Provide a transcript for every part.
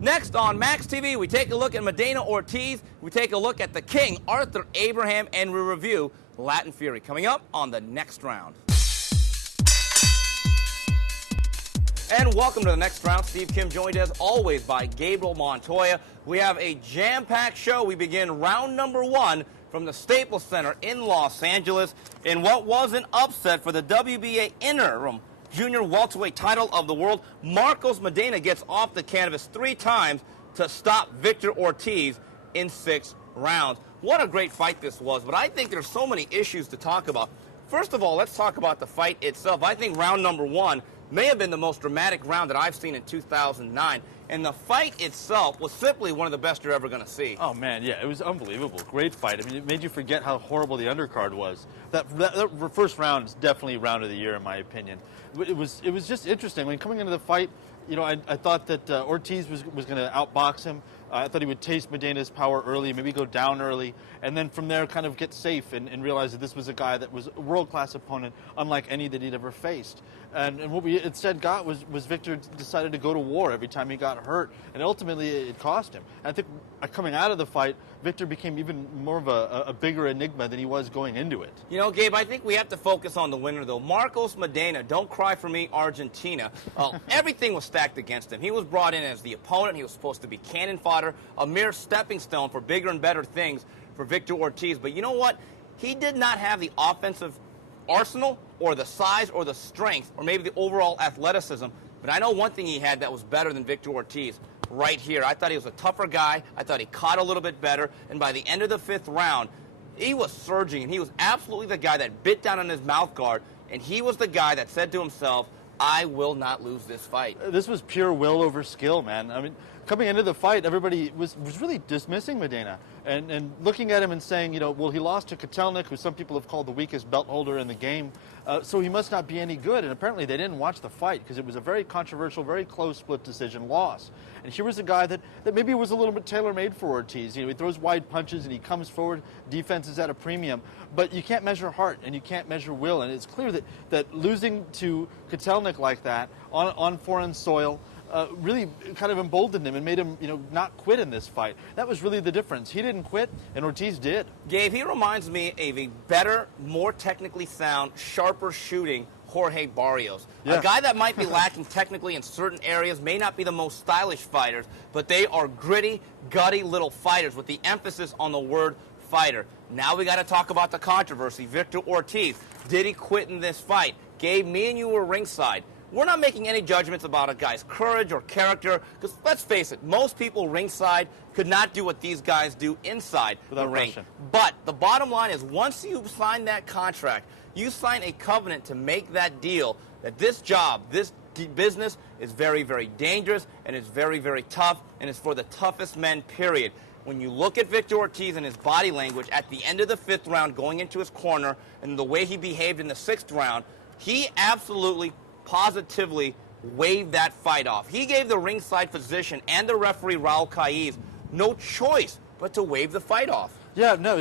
Next on Max TV, we take a look at Medina Ortiz, we take a look at the King, Arthur Abraham, and we review Latin Fury. Coming up on the next round. And welcome to the next round. Steve Kim joined as always by Gabriel Montoya. We have a jam-packed show. We begin round number 1 from the Staples Center in Los Angeles in what was an upset for the WBA interim junior welterweight title of the world. Marcos Medina gets off the canvas 3 times to stop Victor Ortiz in 6 rounds. What a great fight this was, but I think there's so many issues to talk about. First of all, let's talk about the fight itself. I think round number 1 may have been the most dramatic round that I've seen in 2009. And the fight itself was simply one of the best you're ever going to see. Oh, man, yeah, it was unbelievable. Great fight. I mean, it made you forget how horrible the undercard was. That first round is definitely round of the year, in my opinion. It was just interesting. When coming into the fight, you know, I thought that Ortiz was going to outbox him. I thought he would taste Medina's power early, maybe go down early, and then from there kind of get safe and realize that this was a guy that was a world-class opponent, unlike any that he'd ever faced. And what we instead got was Victor decided to go to war every time he got hurt, and ultimately it cost him. And I think coming out of the fight, Victor became even more of a bigger enigma than he was going into it. You know, Gabe, I think we have to focus on the winner, though. Marcos Medina, don't cry for me, Argentina. Everything was stacked against him. He was brought in as the opponent. He was supposed to be cannon fodder, a mere stepping stone for bigger and better things for Victor Ortiz. But you know what? He did not have the offensive arsenal or the size or the strength or maybe the overall athleticism. But I know one thing he had that was better than Victor Ortiz right here. I thought he was a tougher guy. I thought he caught a little bit better. And by the end of the 5th round, he was surging. And he was absolutely the guy that bit down on his mouth guard. And he was the guy that said to himself, I will not lose this fight. This was pure will over skill, man. I mean, coming into the fight, everybody was really dismissing Medina and looking at him and saying, you know, well, he lost to Kotelnik, who some people have called the weakest belt holder in the game, so he must not be any good. And apparently they didn't watch the fight because it was a very controversial, very close split decision loss. And here was a guy that maybe was a little bit tailor-made for Ortiz. You know, he throws wide punches and he comes forward. Defense is at a premium. But you can't measure heart and you can't measure will. And it's clear that losing to Kotelnik like that on foreign soil really kind of emboldened him and made him, you know, not quit in this fight. That was really the difference. He didn't quit, and Ortiz did. Gabe, he reminds me of a better, more technically sound, sharper shooting Jorge Barrios. Yeah. A guy that might be lacking technically in certain areas, may not be the most stylish fighters, but they are gritty, gutty little fighters with the emphasis on the word fighter. Now we got to talk about the controversy. Victor Ortiz, did he quit in this fight? Gabe, me and you were ringside. We're not making any judgments about a guy's courage or character, because let's face it, most people ringside could not do what these guys do inside the ring. But the bottom line is, once you sign that contract, you sign a covenant to make that deal, that this job, this business is very, very dangerous, and it's very, very tough, and it's for the toughest men, period. When you look at Victor Ortiz and his body language at the end of the 5th round, going into his corner, and the way he behaved in the 6th round, he absolutely positively waved that fight off. He gave the ringside physician and the referee, Raul Caiz, no choice but to wave the fight off. Yeah, no,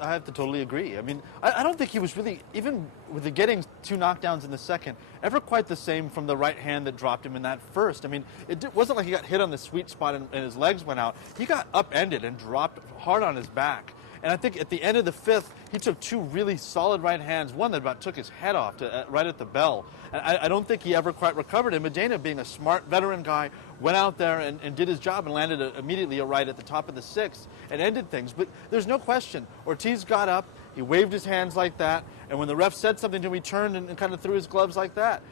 I have to totally agree. I mean, I don't think he was really, even with the getting 2 knockdowns in the 2nd, ever quite the same from the right hand that dropped him in that 1st. I mean, it wasn't like he got hit on the sweet spot and his legs went out. He got upended and dropped hard on his back. And I think at the end of the 5th, he took 2 really solid right hands, one that about took his head off right at the bell. And I don't think he ever quite recovered. And Medina, being a smart veteran guy, went out there and did his job and landed immediately a right at the top of the 6th and ended things. But there's no question. Ortiz got up, he waved his hands like that, and when the ref said something to him, he turned and kind of threw his gloves like that.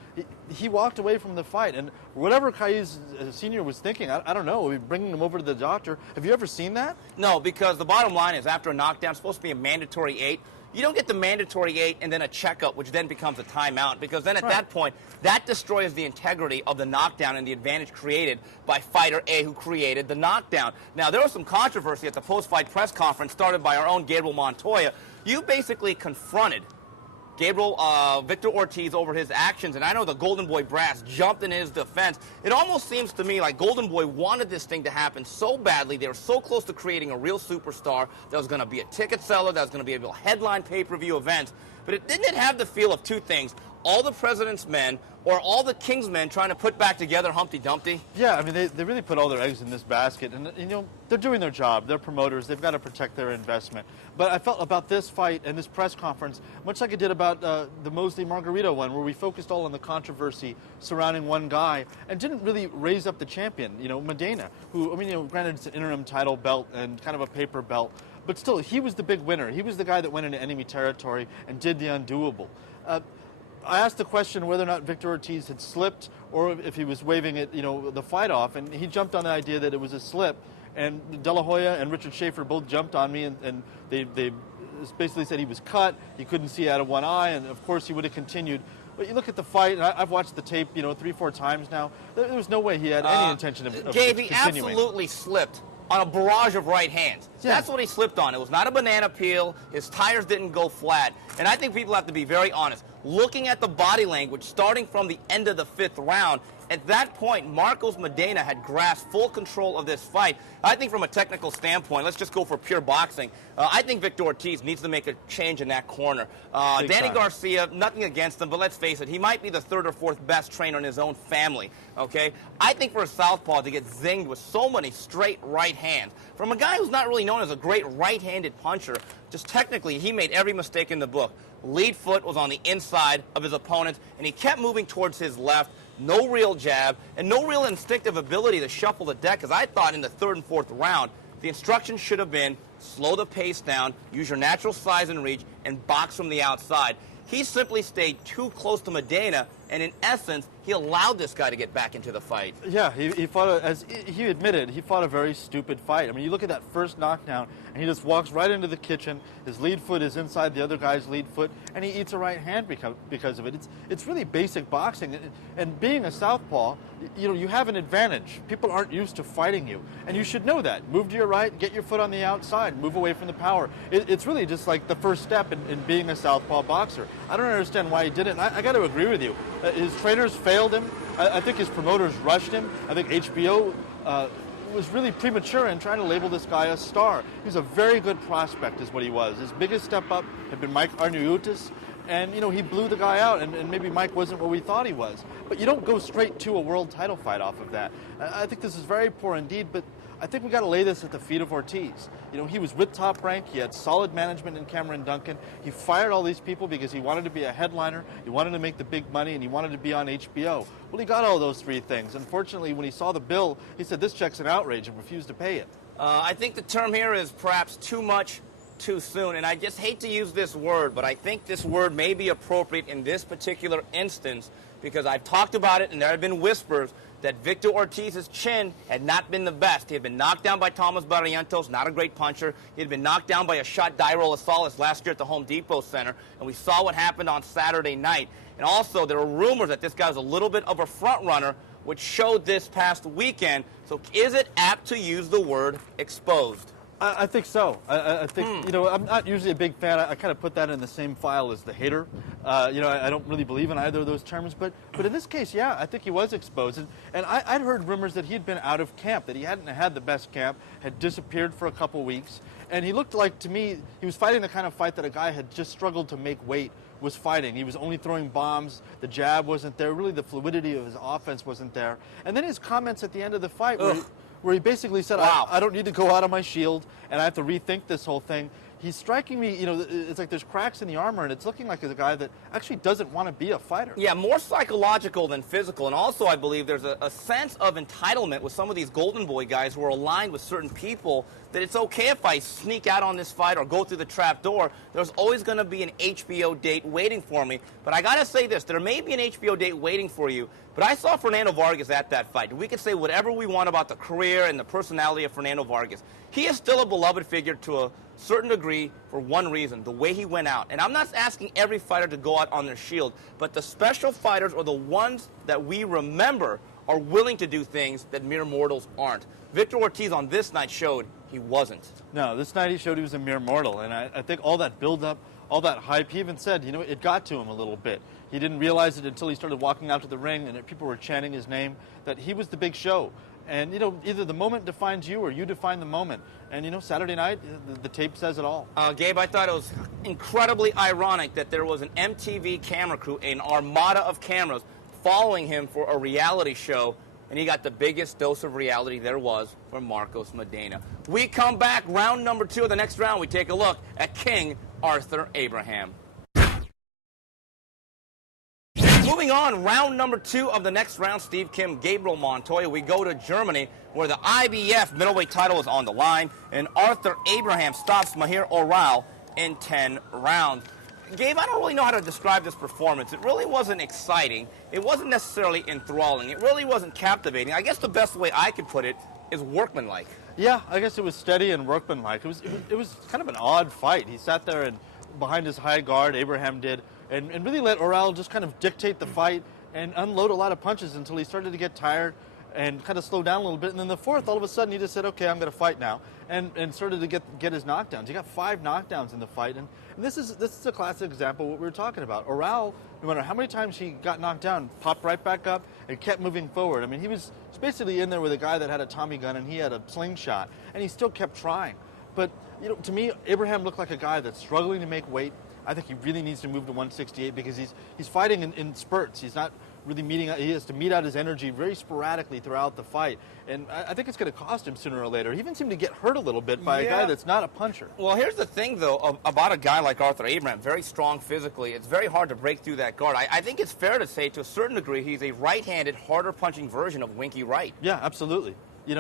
He walked away from the fight. And whatever Caiz Sr. was thinking, I don't know, bringing him over to the doctor. Have you ever seen that? No, because the bottom line is, after a knockdown, it's supposed to be a mandatory 8. You don't get the mandatory 8 and then a checkup, which then becomes a timeout, because then at that point, that destroys the integrity of the knockdown and the advantage created by fighter A, who created the knockdown. Now, there was some controversy at the post-fight press conference started by our own Gabriel Montoya. You basically confronted Victor Ortiz over his actions, and I know the Golden Boy brass jumped in his defense. It almost seems to me like Golden Boy wanted this thing to happen so badly. They were so close to creating a real superstar that was going to be a ticket seller, that was going to be able to headline pay-per-view events. But didn't it have the feel of 2 things? all the president's men or all the king's men trying to put back together Humpty Dumpty? Yeah, I mean, they really put all their eggs in this basket. And, you know, they're doing their job. They're promoters. They've got to protect their investment. But I felt about this fight and this press conference, much like I did about the Mosley Margarito one, where we focused all on the controversy surrounding one guy and didn't really raise up the champion, you know, Medina, who, I mean, you know, granted it's an interim title belt and kind of a paper belt, but still, he was the big winner. He was the guy that went into enemy territory and did the undoable. I asked the question whether or not Victor Ortiz had slipped or if he was waving it, you know, the fight off, and he jumped on the idea that it was a slip. And De La Hoya and Richard Schaefer both jumped on me, and they basically said he was cut, he couldn't see out of one eye, and of course he would have continued. But you look at the fight, and I've watched the tape, you know, 3-4 times now. There was no way he had any intention of Gabe, continuing. he absolutely slipped on a barrage of right hands. Yeah. That's what he slipped on. It was not a banana peel. His tires didn't go flat. And I think people have to be very honest. Looking at the body language starting from the end of the 5th round, at that point, Marcos Medina had grasped full control of this fight. I think from a technical standpoint, let's just go for pure boxing. I think Victor Ortiz needs to make a change in that corner. Danny Garcia, nothing against him, but let's face it, he might be the 3rd or 4th best trainer in his own family, okay? I think for a southpaw to get zinged with so many straight right hands, from a guy who's not really known as a great right-handed puncher, just technically, he made every mistake in the book. Lead foot was on the inside of his opponent, and he kept moving towards his left. No real jab, and no real instinctive ability to shuffle the deck, because I thought in the 3rd and 4th round, the instructions should have been slow the pace down, use your natural size and reach, and box from the outside. He simply stayed too close to Medina, and in essence, he allowed this guy to get back into the fight. Yeah, he fought, as he admitted, he fought a very stupid fight. I mean, you look at that first knockdown, and he just walks right into the kitchen. His lead foot is inside the other guy's lead foot, and he eats a right hand because of it. It's really basic boxing. And being a southpaw, you know, you have an advantage. People aren't used to fighting you, and you should know that. Move to your right, get your foot on the outside, move away from the power. It's really just like the first step in being a southpaw boxer. I don't understand why he didn't. I got to agree with you. His trainers failed him. I think his promoters rushed him. I think HBO was really premature in trying to label this guy a star. He was a very good prospect is what he was. His biggest step up had been Mike Arnautis, and, you know, he blew the guy out, and maybe Mike wasn't what we thought he was. But you don't go straight to a world title fight off of that. I think this is very poor indeed, but I think we got to lay this at the feet of Ortiz. You know, he was with Top Rank. He had solid management in Cameron Duncan. He fired all these people because he wanted to be a headliner, he wanted to make the big money, and he wanted to be on HBO. Well, he got all those 3 things. Unfortunately, when he saw the bill, he said, this check's an outrage, and refused to pay it. I think the term here is perhaps too much too soon, and I just hate to use this word, but I think this word may be appropriate in this particular instance because I've talked about it and there have been whispers that Victor Ortiz's chin had not been the best. He had been knocked down by Thomas Barrientos, not a great puncher. He had been knocked down by a shot Dairo Salas last year at the Home Depot Center, and we saw what happened on Saturday night. And also, there were rumors that this guy was a little bit of a front runner, which showed this past weekend. So is it apt to use the word exposed? I think so. I think, you know, I'm not usually a big fan. I kind of put that in the same file as the hater. You know, I don't really believe in either of those terms. But in this case, yeah, I think he was exposed. And I'd heard rumors that he'd been out of camp, that he hadn't had the best camp, had disappeared for a couple weeks. And he looked like, to me, he was fighting the kind of fight that a guy had just struggled to make weight was fighting. He was only throwing bombs. The jab wasn't there. Really, the fluidity of his offense wasn't there. And then his comments at the end of the fight where he basically said, wow, I don't need to go out of my shield, and I have to rethink this whole thing. He's striking me, you know, it's like there's cracks in the armor, and it's looking like a guy that actually doesn't want to be a fighter. Yeah, more psychological than physical. And also, I believe there's a sense of entitlement with some of these Golden Boy guys who are aligned with certain people that it's okay if I sneak out on this fight or go through the trap door. There's always going to be an HBO date waiting for me. But I got to say this, there may be an HBO date waiting for you, but I saw Fernando Vargas at that fight. We can say whatever we want about the career and the personality of Fernando Vargas. He is still a beloved figure to a certain degree for one reason, the way he went out. And I'm not asking every fighter to go out on their shield, but the special fighters or the ones that we remember are willing to do things that mere mortals aren't. Victor Ortiz on this night showed he wasn't. No, this night he showed he was a mere mortal, and I think all that build-up, all that hype, he even said, you know, it got to him a little bit. He didn't realize it until he started walking out to the ring and people were chanting his name, that he was the big show. And, either the moment defines you or you define the moment. And, Saturday night, the tape says it all. Gabe, I thought it was incredibly ironic that there was an MTV camera crew, an armada of cameras, following him for a reality show, and he got the biggest dose of reality there was from Marcos Medina. We come back, round number 2 of the next round. We take a look at King Arthur Abraham. Moving on, round number 2 of the next round, Steve, Kim, Gabriel Montoya. We go to Germany, where the IBF middleweight title is on the line, and Arthur Abraham stops Mahir Oral in 10 rounds. Gabe, I don't really know how to describe this performance. It really wasn't exciting. It wasn't necessarily enthralling. It really wasn't captivating. I guess the best way I could put it is workmanlike. Yeah, I guess it was steady and workmanlike. It was kind of an odd fight. He sat there and behind his high guard, Abraham did, and really let Oral just kind of dictate the fight and unload a lot of punches until he started to get tired and kind of slow down a little bit. And then the fourth, all of a sudden, he just said, okay, I'm going to fight now, and started to get his knockdowns. He got 5 knockdowns in the fight, and this is a classic example of what we were talking about. Oral, no matter how many times he got knocked down, popped right back up and kept moving forward. I mean, he was basically in there with a guy that had a Tommy gun and he had a slingshot, and he still kept trying. But, to me, Abraham looked like a guy that's struggling to make weight. I think he really needs to move to 168 because he's fighting in spurts. He's not really he has to meet out his energy very sporadically throughout the fight. And I think it's going to cost him sooner or later. He even seemed to get hurt a little bit by a guy that's not a puncher. Well, here's the thing, though, about a guy like Arthur Abraham, very strong physically. It's very hard to break through that guard. I think it's fair to say, to a certain degree, he's a right-handed, harder-punching version of Winky Wright. Yeah, absolutely. He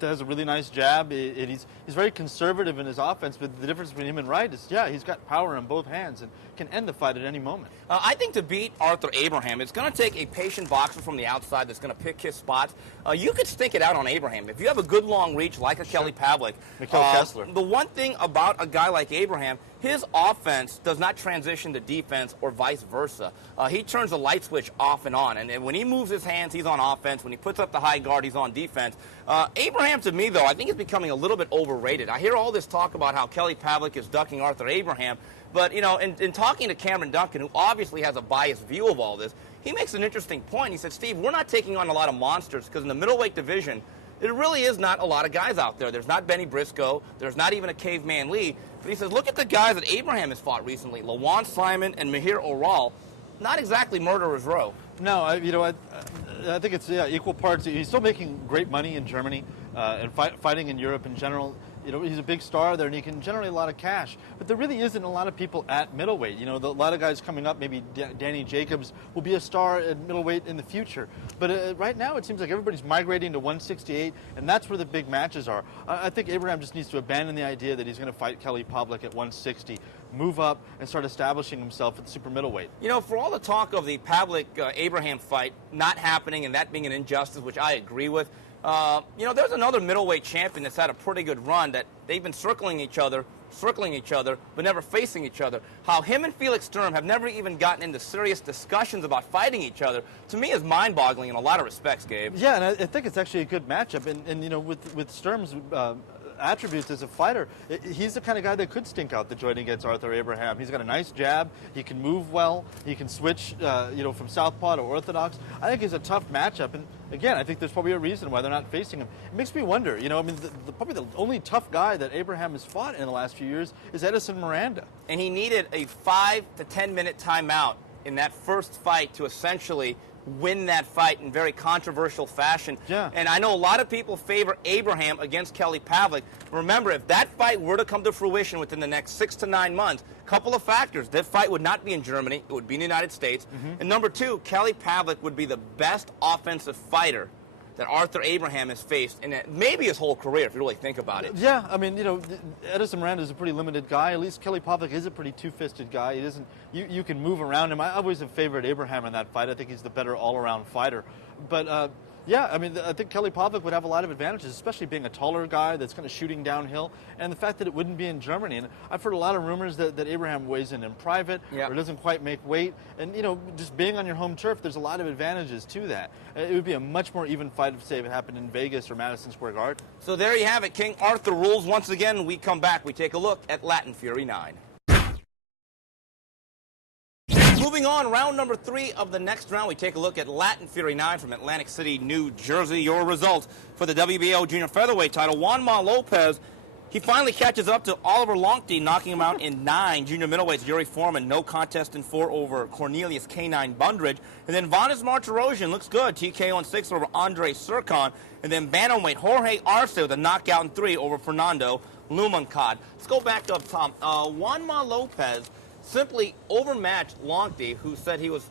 has a really nice jab. He's very conservative in his offense, but the difference between him and Wright is, he's got power in both hands and can end the fight at any moment. I think to beat Arthur Abraham, it's going to take a patient boxer from the outside that's going to pick his spots. You could stink it out on Abraham. If you have a good long reach like a Kelly Pavlik. Mikhail Kessler. The one thing about a guy like Abraham, his offense does not transition to defense or vice versa. He turns the light switch off and on. And when he moves his hands, he's on offense. When he puts up the high guard, he's on defense. Abraham, to me, though, I think is becoming a little bit overrated. I hear all this talk about how Kelly Pavlik is ducking Arthur Abraham. But, in talking to Cameron Duncan, who obviously has a biased view of all this, he makes an interesting point. He said, Steve, we're not taking on a lot of monsters because in the middleweight division, there really is not a lot of guys out there. There's not Benny Briscoe. There's not even a Caveman Lee. But he says, look at the guys that Abraham has fought recently. Lawan Simon and Mahir Oral. Not exactly murderer's row. No, I think it's equal parts. He's still making great money in Germany and fighting in Europe in general. He's a big star there, and he can generate a lot of cash. But there really isn't a lot of people at middleweight. A lot of guys coming up, maybe Danny Jacobs will be a star at middleweight in the future. But right now, it seems like everybody's migrating to 168, and that's where the big matches are. I think Abraham just needs to abandon the idea that he's going to fight Kelly Pavlik at 160, move up, and start establishing himself at super middleweight. For all the talk of the Pavlik-Abraham fight not happening and that being an injustice, which I agree with, there's another middleweight champion that's had a pretty good run that they've been circling each other, but never facing each other. How him and Felix Sturm have never even gotten into serious discussions about fighting each other, to me, is mind-boggling in a lot of respects, Gabe. Yeah, and I think it's actually a good matchup. And with Sturm's attributes as a fighter, he's the kind of guy that could stink out the joint against Arthur Abraham. He's got a nice jab. He can move well. He can switch, from southpaw to orthodox. I think he's a tough matchup. And again, I think there's probably a reason why they're not facing him. It makes me wonder. Probably the only tough guy that Abraham has fought in the last few years is Edison Miranda. And he needed a 5 to 10 minute timeout in that first fight to essentially win that fight in very controversial fashion. Yeah. And I know a lot of people favor Abraham against Kelly Pavlik. Remember, if that fight were to come to fruition within the next 6 to 9 months, a couple of factors. That fight would not be in Germany. It would be in the United States. Mm-hmm. And number 2, Kelly Pavlik would be the best offensive fighter that Arthur Abraham has faced in maybe his whole career, if you really think about it. Yeah, Edison Miranda is a pretty limited guy. At least Kelly Pavlik is a pretty two-fisted guy. He doesn't. You can move around him. I always have favored Abraham in that fight. I think he's the better all-around fighter. But I think Kelly Pavlik would have a lot of advantages, especially being a taller guy that's kind of shooting downhill, and the fact that it wouldn't be in Germany. And I've heard a lot of rumors that Abraham weighs in private or doesn't quite make weight. And, just being on your home turf, there's a lot of advantages to that. It would be a much more even fight if, say, it happened in Vegas or Madison Square Garden. So there you have it. King Arthur rules once again. When we come back, we take a look at Latin Fury 9. moving on, round number 3 of the next round, we take a look at Latin Fury 9 from Atlantic City, New Jersey. Your results for the WBO Junior Featherweight title. Juanma Lopez, he finally catches up to Oliver Longty, knocking him out in 9. Junior middleweights, Yuri Foreman, no contest in 4 over Cornelius K9 Bundridge. And then Vanes Martirosyan looks good, TKO in 6 over Andre Serkan. And then bantamweight, Jorge Arce with a knockout in 3 over Fernando Lumancad. Let's go back up top. Juanma Lopez simply overmatched Longty, who said he was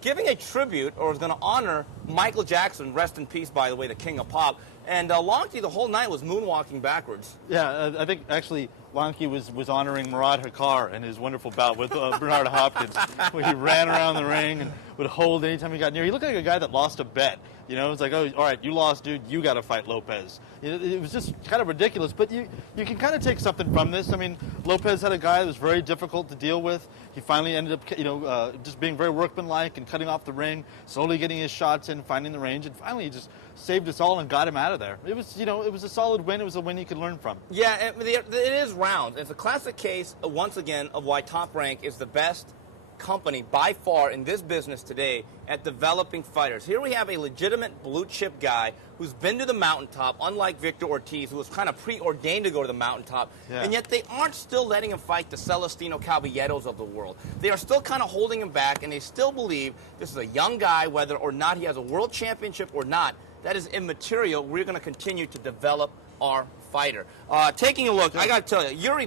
giving a tribute or was going to honor Michael Jackson, rest in peace, by the way, the king of pop. And Longty the whole night was moonwalking backwards. Yeah, I think actually Longty was honoring Murad Hakar in his wonderful bout with Bernard Hopkins, where he ran around the ring and would hold anytime he got near. He looked like a guy that lost a bet. You know, it's like, oh, all right, you lost, dude. You got to fight Lopez. It was just kind of ridiculous. But you can kind of take something from this. I mean, Lopez had a guy that was very difficult to deal with. He finally ended up, just being very workmanlike and cutting off the ring, slowly getting his shots in, finding the range, and finally he just saved us all and got him out of there. It was, it was a solid win. It was a win he could learn from. Yeah, it is round. It's a classic case, once again, of why Top Rank is the best company by far in this business today at developing fighters. Here we have a legitimate blue chip guy who's been to the mountaintop, unlike Victor Ortiz, who was kind of preordained to go to the mountaintop, and yet they aren't still letting him fight the Celestino Caballeros of the world. They are still kind of holding him back, and they still believe this is a young guy, whether or not he has a world championship or not. That is immaterial. We're going to continue to develop our fighter. Taking a look, I got to tell you, Yuri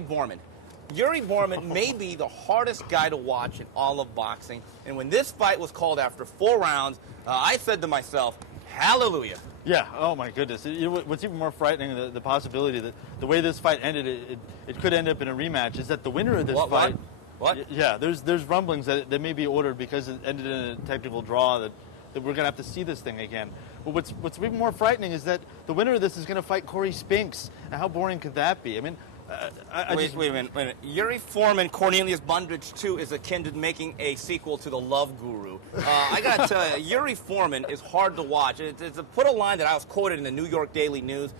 Borman may be the hardest guy to watch in all of boxing. And when this fight was called after 4 rounds, I said to myself, hallelujah. Yeah, oh my goodness. What's even more frightening, the possibility that the way this fight ended, it could end up in a rematch, is that the winner of this fight... What? Yeah, there's rumblings that may be ordered because it ended in a technical draw, that we're going to have to see this thing again. But what's even more frightening is that the winner of this is going to fight Corey Spinks. And how boring could that be? I mean... Wait a minute. Yuri Foreman, Cornelius Bundridge 2 is akin to making a sequel to The Love Guru. I got to tell you, Yuri Foreman is hard to watch. It's a put a line that I was quoted in the New York Daily News.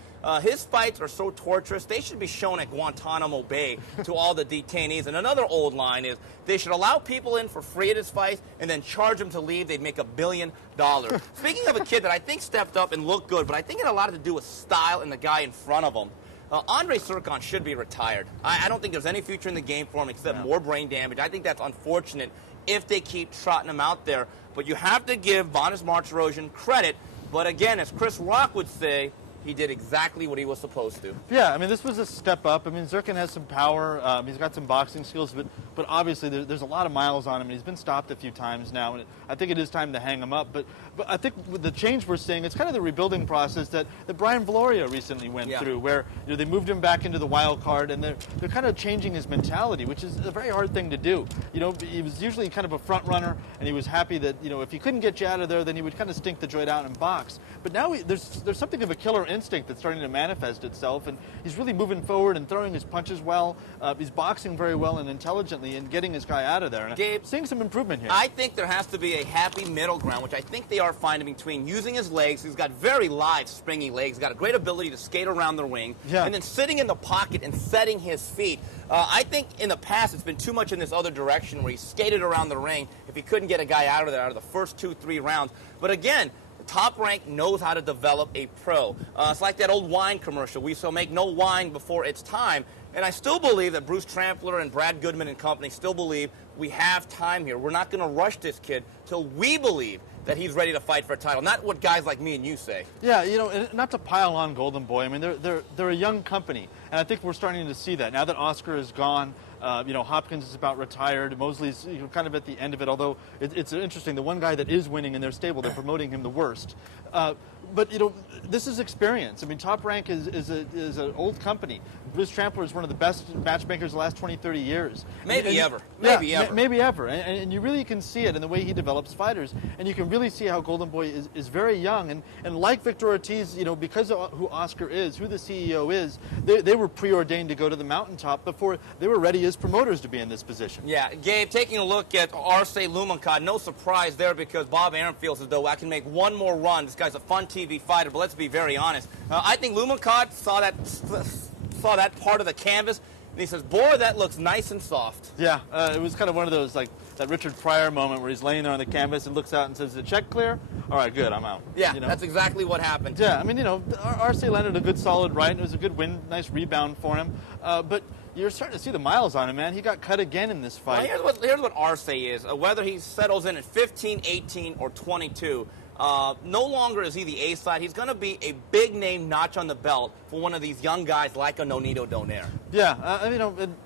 His fights are so torturous, they should be shown at Guantanamo Bay to all the detainees. And another old line is, they should allow people in for free at his fights and then charge them to leave. They'd make $1 billion. Speaking of a kid that I think stepped up and looked good, but I think it had a lot to do with style and the guy in front of him. Andre Serkan should be retired. I don't think there's any future in the game for him except more brain damage. I think that's unfortunate if they keep trotting him out there. But you have to give Vanes Martirosyan credit. But again, as Chris Rock would say, he did exactly what he was supposed to. Yeah, I mean, this was a step up. I mean, Zirkin has some power. He's got some boxing skills, but obviously there's a lot of miles on him, and he's been stopped a few times now, and I think it is time to hang him up. But I think with the change we're seeing, it's kind of the rebuilding process that Brian Valoria recently went through, where they moved him back into the wild card, and they're kind of changing his mentality, which is a very hard thing to do. He was usually kind of a front runner, and he was happy that, if he couldn't get you out of there, then he would kind of stink the joint out and box. But now there's something of a killer instinct that's starting to manifest itself, and he's really moving forward and throwing his punches well. He's boxing very well and intelligently and getting his guy out of there. And Gabe, seeing some improvement here. I think there has to be a happy middle ground, which I think they are finding between using his legs. He's got very live, springy legs. He's got a great ability to skate around the ring, and then sitting in the pocket and setting his feet. I think in the past it's been too much in this other direction where he skated around the ring if he couldn't get a guy out of there out of the first 2-3 rounds. But again, Top Rank knows how to develop a pro. It's like that old wine commercial. We shall make no wine before it's time. And I still believe that Bruce Trampler and Brad Goodman and company still believe we have time here. We're not going to rush this kid till we believe that he's ready to fight for a title, not what guys like me and you say. Yeah, and not to pile on Golden Boy. I mean, they're a young company, and I think we're starting to see that now that Oscar is gone. Hopkins is about retired. Mosley's kind of at the end of it, although it's interesting. The one guy that is winning in their stable, they're promoting him the worst. But this is experience. I mean, Top Rank is an old company. Bruce Trampler is one of the best matchmakers the last 20, 30 years. Maybe ever. And you really can see it in the way he develops fighters. And you can really see how Golden Boy is very young. And like Victor Ortiz, because of who Oscar is, who the CEO is, they were preordained to go to the mountaintop before they were ready as promoters to be in this position. Yeah, Gabe, taking a look at Arce Lumancad, no surprise there because Bob Arum feels as though I can make one more run. This guy's a fun TV fighter, but let's be very honest. I think Lumancad saw that part of the canvas, and he says, boy, that looks nice and soft. Yeah, it was kind of one of those, that Richard Pryor moment where he's laying there on the canvas and looks out and says, "The check clear? All right, good, I'm out." Yeah, that's exactly what happened. Yeah, I mean, Arce landed a good solid right, and it was a good win, nice rebound for him. But you're starting to see the miles on him, man. He got cut again in this fight. Well, here's what Arce is. Whether he settles in at 15, 18, or 22, no longer is he the A side. He's going to be a big name notch on the belt for one of these young guys like a Nonito Donaire. Yeah,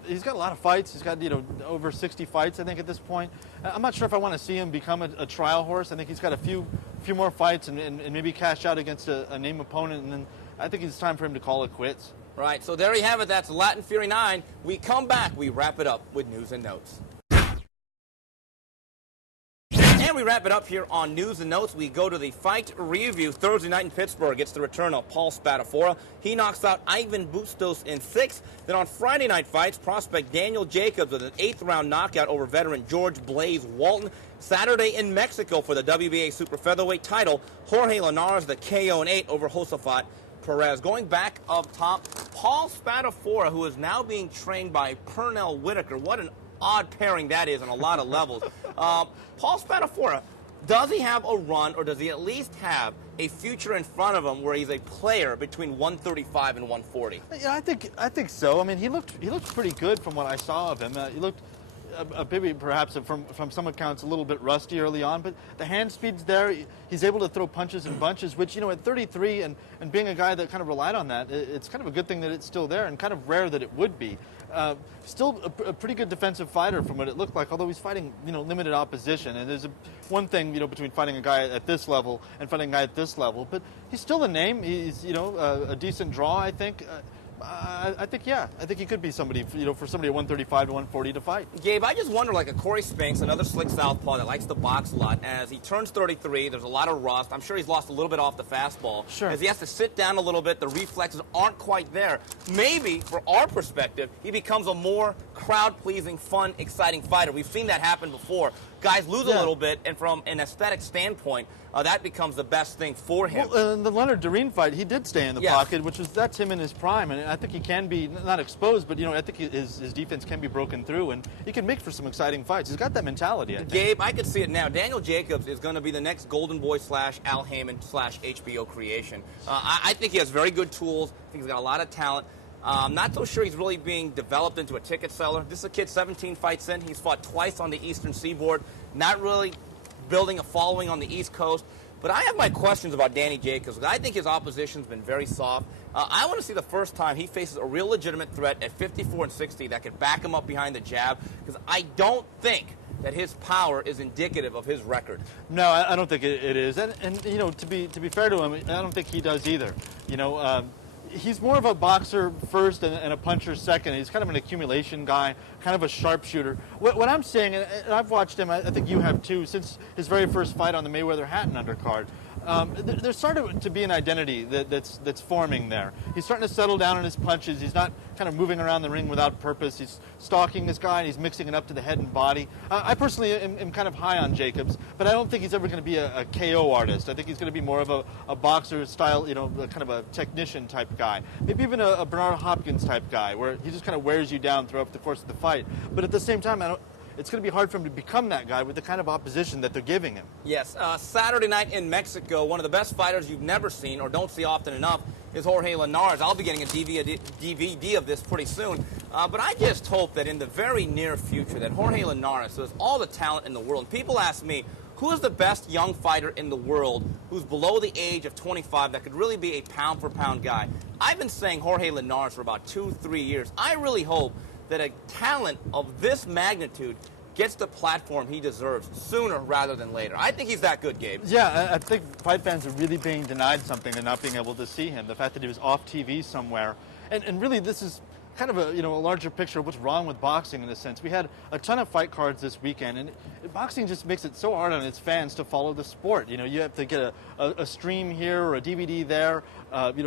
he's got a lot of fights. He's got over 60 fights, I think, at this point. I'm not sure if I want to see him become a trial horse. I think he's got a few more fights and maybe cash out against a name opponent, and then I think it's time for him to call it quits. Right, so there you have it. That's Latin Fury 9. We come back, we wrap it up with news and notes. And we wrap it up here on News and Notes. We go to the fight review. Thursday night in Pittsburgh, it's the return of Paul Spadafora. He knocks out Ivan Bustos in 6. Then on Friday night fights, prospect Daniel Jacobs with an 8th-round knockout over veteran George Blaze Walton. Saturday in Mexico for the WBA super featherweight title, Jorge Linares the KO in 8 over Josafat Perez. Going back up top, Paul Spadafora, who is now being trained by Pernell Whitaker. What an odd pairing that is on a lot of levels. Paul Spadafora, does he have a run, or does he at least have a future in front of him where he's a player between 135 and 140? Yeah, I think so. I mean, he looked pretty good from what I saw of him. He looked maybe perhaps from some accounts a little bit rusty early on, but the hand speed's there. He's able to throw punches in bunches, which, at 33 and being a guy that kind of relied on that, it's kind of a good thing that it's still there, and kind of rare that it would be. Still a pretty good defensive fighter from what it looked like, although he's fighting, limited opposition. And there's one thing, between fighting a guy at this level and fighting a guy at this level. But he's still a name. He's, a decent draw, I think. I think he could be somebody, for somebody at 135 to 140 to fight. Gabe, I just wonder, like a Corey Spinks, another slick southpaw that likes to box a lot, as he turns 33, there's a lot of rust. I'm sure he's lost a little bit off the fastball. Sure. As he has to sit down a little bit, the reflexes aren't quite there. Maybe, for our perspective, he becomes a more crowd-pleasing, fun, exciting fighter. We've seen that happen before. Guys lose a little bit, and from an aesthetic standpoint, that becomes the best thing for him. Well, in the Leonard Doreen fight, he did stay in the pocket, that's him in his prime, and I think he can be not exposed, but I think his defense can be broken through, and he can make for some exciting fights. He's got that mentality, I think. Gabe, I could see it now. Daniel Jacobs is going to be the next Golden Boy / Al Heyman / HBO creation. I think he has very good tools. I think he's got a lot of talent. I'm not so sure he's really being developed into a ticket seller. This is a kid 17 fights in. He's fought twice on the Eastern Seaboard, not really building a following on the East Coast. But I have my questions about Danny Jacobs. I think his opposition's been very soft. I want to see the first time he faces a real legitimate threat at 54 and 60 that could back him up behind the jab, because I don't think that his power is indicative of his record. No, I don't think it is. And to be fair to him, I don't think he does either. He's more of a boxer first and a puncher second. He's kind of an accumulation guy, kind of a sharpshooter. What I'm saying, and I've watched him, I think you have too, since his very first fight on the Mayweather-Hatton undercard, there's starting to be an identity that's forming there. He's starting to settle down in his punches. He's not kind of moving around the ring without purpose. He's stalking this guy, and he's mixing it up to the head and body. I personally am kind of high on Jacobs, but I don't think he's ever going to be a KO artist. I think he's going to be more of a boxer style, kind of a technician type guy. Maybe even a Bernard Hopkins type guy, where he just kind of wears you down throughout the course of the fight. But at the same time, it's going to be hard for him to become that guy with the kind of opposition that they're giving him. Yes, Saturday night in Mexico, one of the best fighters you've never seen or don't see often enough is Jorge Linares. I'll be getting a DVD of this pretty soon. But I just hope that in the very near future that Jorge Linares has all the talent in the world. And people ask me, who is the best young fighter in the world who's below the age of 25 that could really be a pound-for-pound guy? I've been saying Jorge Linares for about 2-3 years. I really hope that a talent of this magnitude gets the platform he deserves sooner rather than later. I think he's that good, Gabe. Yeah, I think fight fans are really being denied something and not being able to see him. The fact that he was off TV somewhere. And really, this is kind of a larger picture of what's wrong with boxing in a sense. We had a ton of fight cards this weekend, and boxing just makes it so hard on its fans to follow the sport. You have to get a stream here or a DVD there,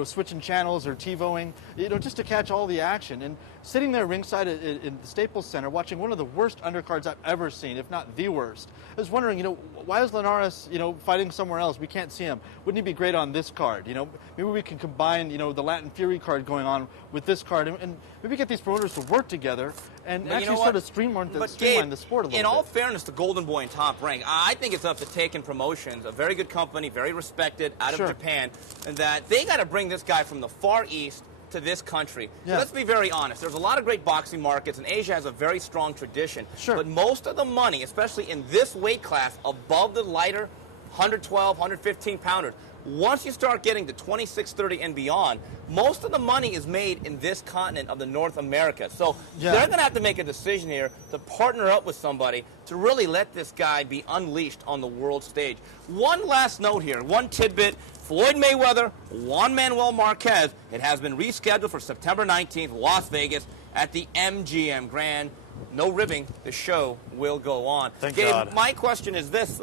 switching channels or TiVoing, just to catch all the action. And sitting there ringside in the Staples Center watching one of the worst undercards I've ever seen, if not the worst. I was wondering, why is Linares, fighting somewhere else? We can't see him. Wouldn't he be great on this card? Maybe we can combine, the Latin Fury card going on with this card and maybe get these promoters to work together and But you actually know sort what? of streamline But the Gabe, sport a little in bit. all fairness to Golden Boy and Top Rank, I think it's up to Taken Promotions, a very good company, very respected out of Sure. Japan, and that they got to bring this guy from the Far East to this country. Yeah. So let's be very honest. There's a lot of great boxing markets, and Asia has a very strong tradition. Sure. But most of the money, especially in this weight class, above the lighter 112, 115 pounders, once you start getting to 26, 30 and beyond, most of the money is made in this continent of the North America. So Yeah. they're going to have to make a decision here to partner up with somebody to really let this guy be unleashed on the world stage. One last note here, one tidbit. Floyd Mayweather, Juan Manuel Marquez, it has been rescheduled for September 19th, Las Vegas, at the MGM Grand. No ribbing, the show will go on. Thank Gabe, God. my question is this.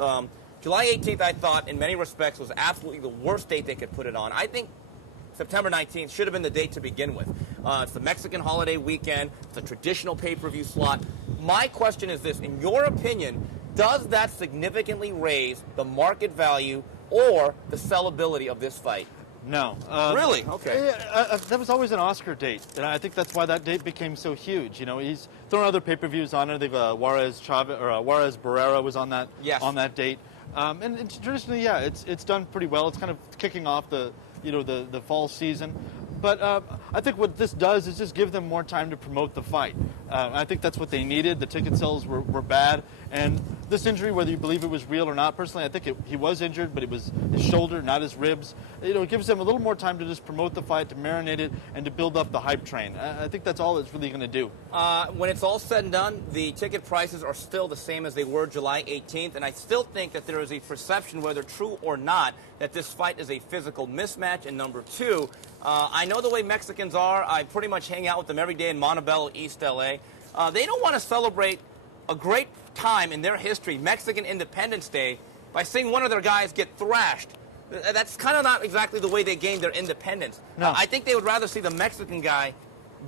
July 18th, I thought, in many respects, was absolutely the worst date they could put it on. I think September 19th should have been the date to begin with. It's the Mexican holiday weekend. It's a traditional pay-per-view slot. My question is this. In your opinion, does that significantly raise the market value or the sellability of this fight? No. Really? Okay. Yeah, that was always an Oscar date, and I think that's why that date became so huge. You know, he's thrown other pay-per-views on it. They've Juarez Barrera was on that Yes. on that date, and traditionally, yeah, it's done pretty well. It's kind of kicking off the fall season. But I think what this does is just give them more time to promote the fight. I think that's what they needed. The ticket sales were bad. And this injury, whether you believe it was real or not, personally, I think he was injured, but it was his shoulder, not his ribs. You know, it gives them a little more time to just promote the fight, to marinate it, and to build up the hype train. I think that's all it's really going to do. When it's all said and done, the ticket prices are still the same as they were July 18th, and I still think that there is a perception, whether true or not, that this fight is a physical mismatch. And number two, I know the way Mexicans are. I pretty much hang out with them every day in Montebello, East LA. They don't want to celebrate a great time in their history, Mexican Independence Day, by seeing one of their guys get thrashed. That's kind of not exactly the way they gained their independence. No. I think they would rather see the Mexican guy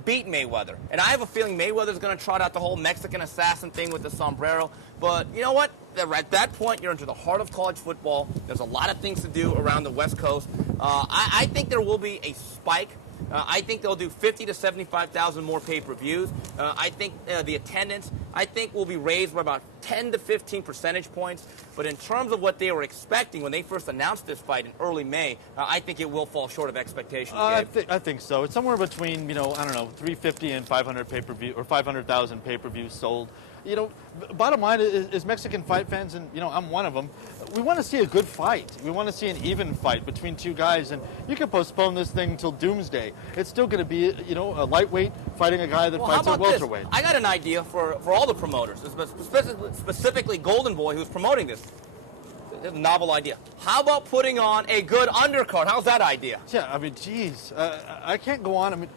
beat Mayweather. And I have a feeling Mayweather's going to trot out the whole Mexican assassin thing with the sombrero. But you know what? At that point, you're into the heart of college football. There's a lot of things to do around the West Coast. I think there will be a spike. I think they'll do 50 to 75,000 more pay-per-views. I think the attendance, I think, will be raised by about 10 to 15 percentage points. But in terms of what they were expecting when they first announced this fight in early May, I think it will fall short of expectations. I think so. It's somewhere between, 350 and 500 pay-per-view or 500,000 pay-per-views sold. You know, bottom line is Mexican fight fans, and I'm one of them. We want to see a good fight. We want to see an even fight between two guys, and you can postpone this thing until doomsday. It's still going to be, a lightweight fighting a guy that fights at welterweight. This? I got an idea for all the promoters, specifically Golden Boy, who's promoting this. It's a novel idea. How about putting on a good undercard? How's that idea? Yeah, I mean, geez, I can't go on. I mean,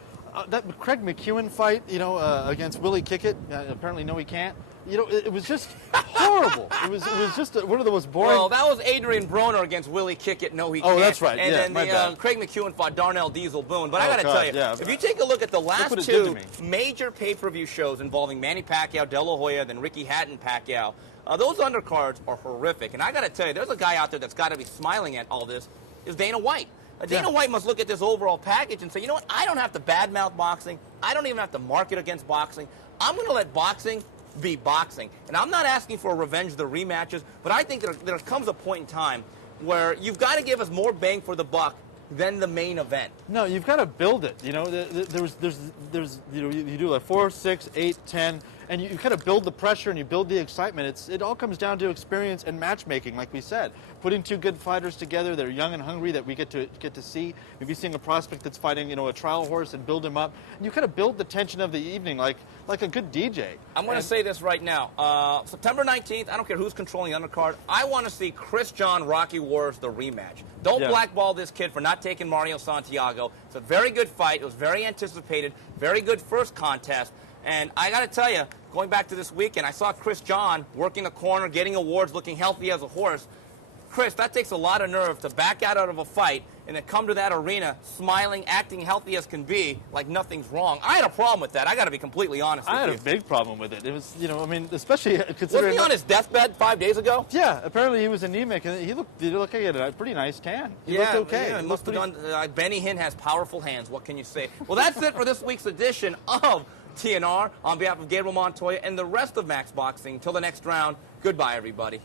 that Craig McEwen fight, against Willie Kickett. Apparently, no, he can't. It was just horrible. It was just one of the most boring. Well, that was Adrian Broner against Willie Kickett. No, he can't. Oh, that's right. And yeah, then my bad. Craig McEwen fought Darnell Diesel Boone. But I got to God, tell you, yeah. if you take a look at the last what it did to two me. major pay-per-view shows involving Manny Pacquiao, De La Hoya, then Ricky Hatton Pacquiao, those undercards are horrific. And I got to tell you, there's a guy out there that's got to be smiling at all this, is Dana White. Dana White must look at this overall package and say, you know what, I don't have to badmouth boxing. I don't even have to market against boxing. I'm going to let boxing be boxing. And I'm not asking for revenge, the rematches, but I think there comes a point in time where you've got to give us more bang for the buck than the main event. No, you've got to build it. There's you do like 4, 6, 8, 10, and you kind of build the pressure and you build the excitement. It all comes down to experience and matchmaking, like we said. Putting two good fighters together that are young and hungry that we get to see. Maybe seeing a prospect that's fighting, a trial horse and build him up. And you kind of build the tension of the evening like a good DJ. I'm going to say this right now. September 19th, I don't care who's controlling the undercard. I want to see Chris John, Rocky Wars, the rematch. Don't blackball this kid for not taking Mario Santiago. It's a very good fight. It was very anticipated. Very good first contest. And I got to tell you, going back to this weekend, I saw Chris John working the corner, getting awards, looking healthy as a horse. Chris, that takes a lot of nerve to back out of a fight and then come to that arena smiling, acting healthy as can be, like nothing's wrong. I had a problem with that. I got to be completely honest with you. I had a big problem with it. It was, especially considering... Wasn't he on his deathbed 5 days ago? Yeah, apparently he was anemic, and he looked like he had a pretty nice tan. He looked okay. Yeah, Benny Hinn has powerful hands. What can you say? Well, that's it for this week's edition of TNR, on behalf of Gabriel Montoya and the rest of Max Boxing, till the next round, goodbye, everybody.